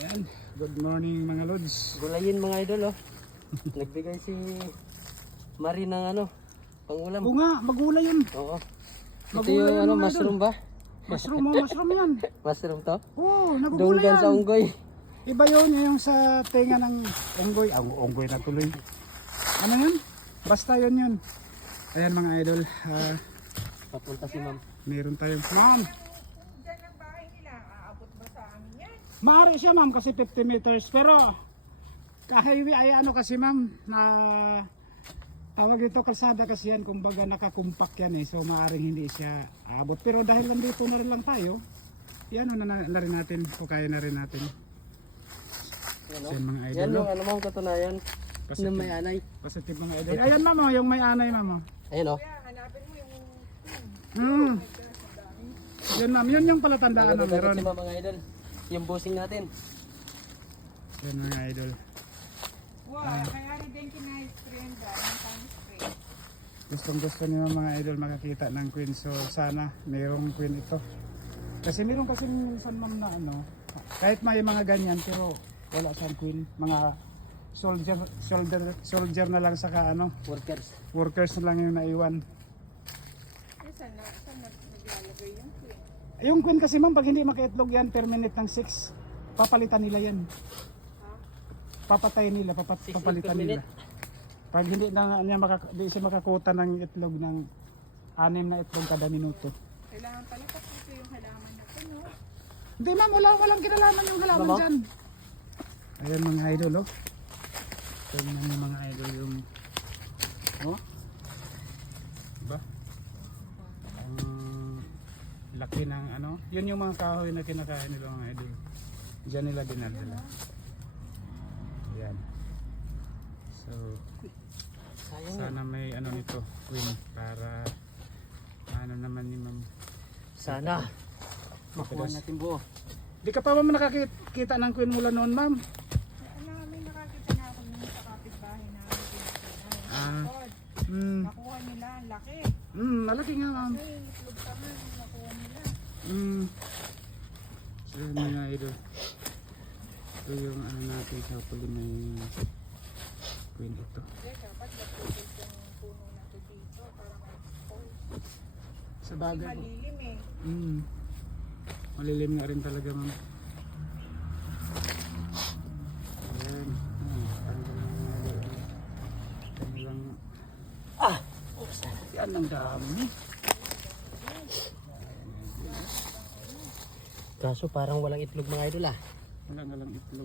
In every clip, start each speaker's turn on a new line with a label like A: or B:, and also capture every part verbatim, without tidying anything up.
A: Ayan, good morning mga lods.
B: Gulayin mga idol oh. Nagbigay si Marie ng ano, pangulam.
A: Oo nga, magulay yun.
B: Oo. Ito
A: Magulay
B: yung
A: yan,
B: ano,
A: mga
B: mushroom
A: idol.
B: ba?
A: Mushroom mo, mushroom yan.
B: Mushroom to?
A: Oo, nagugulay
B: Dunggan
A: yan.
B: sa unggoy.
A: Iba yun, yung sa tenga ng unggoy. Ah, unggoy na tuloy. Ano yun? Basta yun yun. Ayan mga idol, ah,
B: Papunta si ma'am.
A: meron tayong ma'am.
C: Diyan ang bahay nila, aabot ba sa amin yan?
A: Maaari siya ma'am kasi fifty meters. Pero kahiwi ay ano kasi ma'am, na tawag dito kalsada kasi yan. Kumbaga nakakumpak yan eh. So maaaring hindi siya aabot. Pero dahil nandito na rin lang tayo, yan na, na, na rin natin. O kaya na rin natin.
B: Yan,
A: So, yan mga idol.
B: Yan
A: no?
B: yung ano mong katunayan.
A: Positive.
B: Ng may anay.
A: Positive mga idol. Ayan ma'am, oh, yung may anay ma'am. oh.
B: Ayun oh.
C: Kaya hanapin mo yung
A: Hmm. Yun ma'am, yun yung palatandaan na
B: Nagagalit
A: meron.
B: si ma'am mga idol. Yung busing natin.
A: Yan mga idol.
C: wow, kaya rin din kina-sprayan ba ng pang-spray.
A: Gustong gusto niyo mga idol makakita ng queen. So sana mayroong queen ito. Kasi meron kasi minsan ma'am na ano, kahit may mga ganyan pero wala siyang queen. Mga soldier, soldier, soldier na lang saka ano,
B: Workers.
A: workers na lang yung naiwan.
C: Eh, saan na, saan na naglalagay yung queen?
A: Yung queen kasi ma'am, pag hindi makaitlog yan per minute ng six, papalitan nila yan. Papatayin nila, papat,
B: Six
A: papalitan
B: per
A: nila.
B: minute.
A: Pag hindi na niya makak di siya makakuta ng itlog ng anim na itlog kada minuto.
C: Kailangan pala kasi ito yung halaman na ito, no?
A: Hindi ma'am, wala, walang kinalaman yung halaman
B: Ano ba?
A: dyan. Ayan mga idol oh. Tingnan yung mga idol yung oh. Diba? Ang laki ng ano. Yun yung mga kahoy na kinakain nila mga idol. Diyan nila dinadala. Ayan. So,
B: Sayang.
A: sana may ano nito, queen, para ano naman ni ma'am.
B: Sana. Makuha natin buo.
A: Di ka pa ma'am nakakita ng queen mula noon ma'am?
C: Ano, may nakakita na ako nung sa kapitbahay namin.
A: Ah.
C: Ah.
A: Hmm,
C: Nakuha nila, ang laki.
A: hmm, malaki nga ma'am.
C: May itlog pa man, nakuha nila.
A: Hmm. So yun mga idol. Ito yung ano natin sa huli may queen ito.
C: Eh, dapat naputol yung puno na ito dito para ma-expose.
A: Sa bagay po.
C: Malilim eh.
A: Hmm. Malilim nga rin talaga ma'am. Ayan. Hmm. Tanggal na nga idol. Tanggal.
B: Ah!
A: Yan ang dami.
B: Kaso parang walang itlog mga idol ah.
A: Wala nga lang itlog.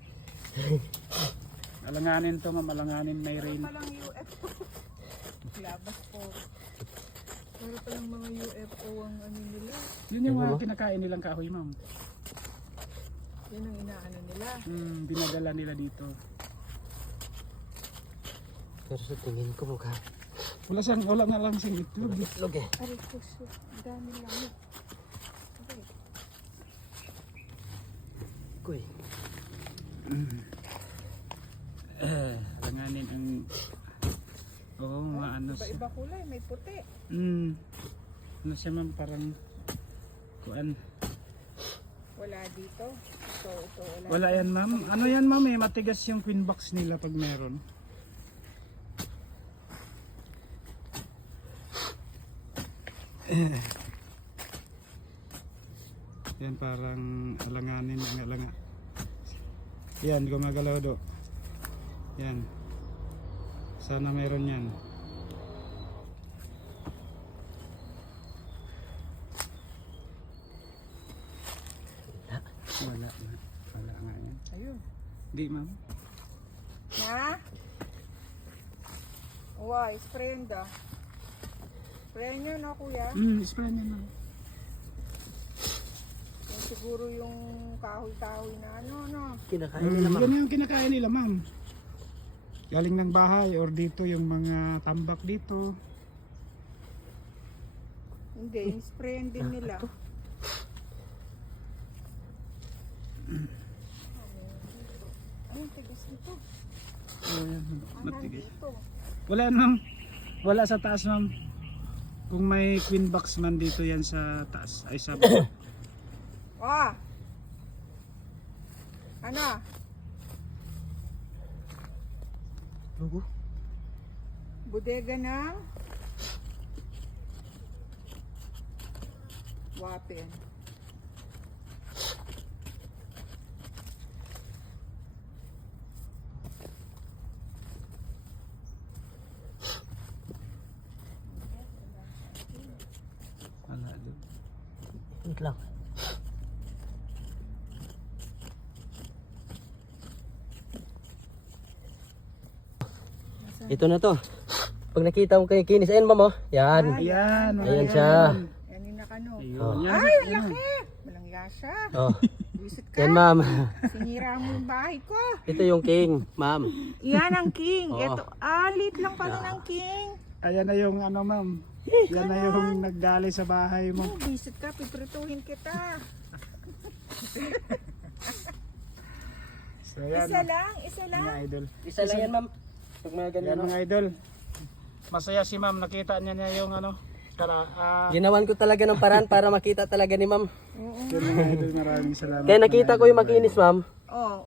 A: Alanganin to ma'am, alanganin may rain.
C: Palang U F O. Labas po. Para palang mga U F O ang ano nila.
A: Yun yung mga kinakain nilang kahoy ma'am.
C: Yan ang inaano nila.
A: Hmm, dinadala nila dito.
B: Pero sa tingin ko mukha
A: Wala siyang, wala nga lang siyang itlog.
B: itlog eh.
C: Aray ko, so, ang dami lang. Okay.
B: Kuy.
A: Eh, alanganin ang oo, mga ano siya.
C: Iba-iba kulay, may puti.
A: Hmm. Ano siya ma'am, parang kuan.
C: Wala dito. Ito, ito, wala.
A: Wala yan ma'am. Ano yan ma'am eh, matigas yung queen box nila pag meron. Eh. Yan parang alanganin ang alanga. Yan, gumagalaw do. Yan. Sana meron yan. Wala nga. Wala nga yan.
C: Ayun.
A: Di ma'am.
C: Na? Wow, sprayan da. Sprayan nyo na kuya.
A: Hmm, spray niya ma'am.
C: Yung siguro yung kahoy-kahoy na ano, no?
B: Kinakain
A: Hmm,
B: nila ma'am.
A: yan yung kinakain nila ma'am. Galing ng bahay or dito yung mga tambak dito.
C: Hindi, yung sprayan din nila. Ayun, tigas nito.
A: Ayan,
C: Ah,
A: matigas.
C: nandito.
A: Wala yan ma'am. Wala sa taas ma'am. Kung may queen box man dito yan sa taas. Ay sa baba.
C: Ah! Ano?
B: Lugo.
C: Bodega ng Wapen.
A: Wala doon.
B: Wait lang. Ito na to. Pag nakita mo kay Kinis, ayun ma'am oh. Yan.
A: Ayan, mga
B: Ayan
A: idol.
B: siya.
C: Yan yung nakano.
A: Ayun,
B: Oh.
A: yan.
C: Ay, ang laki! Walang lasa.
B: Oh.
C: Visit ka.
B: Yan ma'am.
C: Sinira mo yung bahay ko.
B: Ito yung king, ma'am.
C: Yan ang king.
B: Oo.
C: Ito, alit lang pala ng king.
A: Ayan na yung ano ma'am. Yan na yung nagdali sa bahay mo.
C: Oh, visit ka, piprituhin kita.
A: So yan,
C: Isa lang, isa lang.
A: mga idol.
B: Isa lang yan ma'am. Pag mga ganyan.
A: Yan mga idol. Masaya si ma'am, nakita niya niya yung ano. Tara, ah,
B: Ginawan ko talaga ng paraan para makita talaga ni ma'am.
C: Oo.
A: yun mga idol, maraming salamat.
B: Kaya nakita ko yung makinis ma'am.
C: Oh,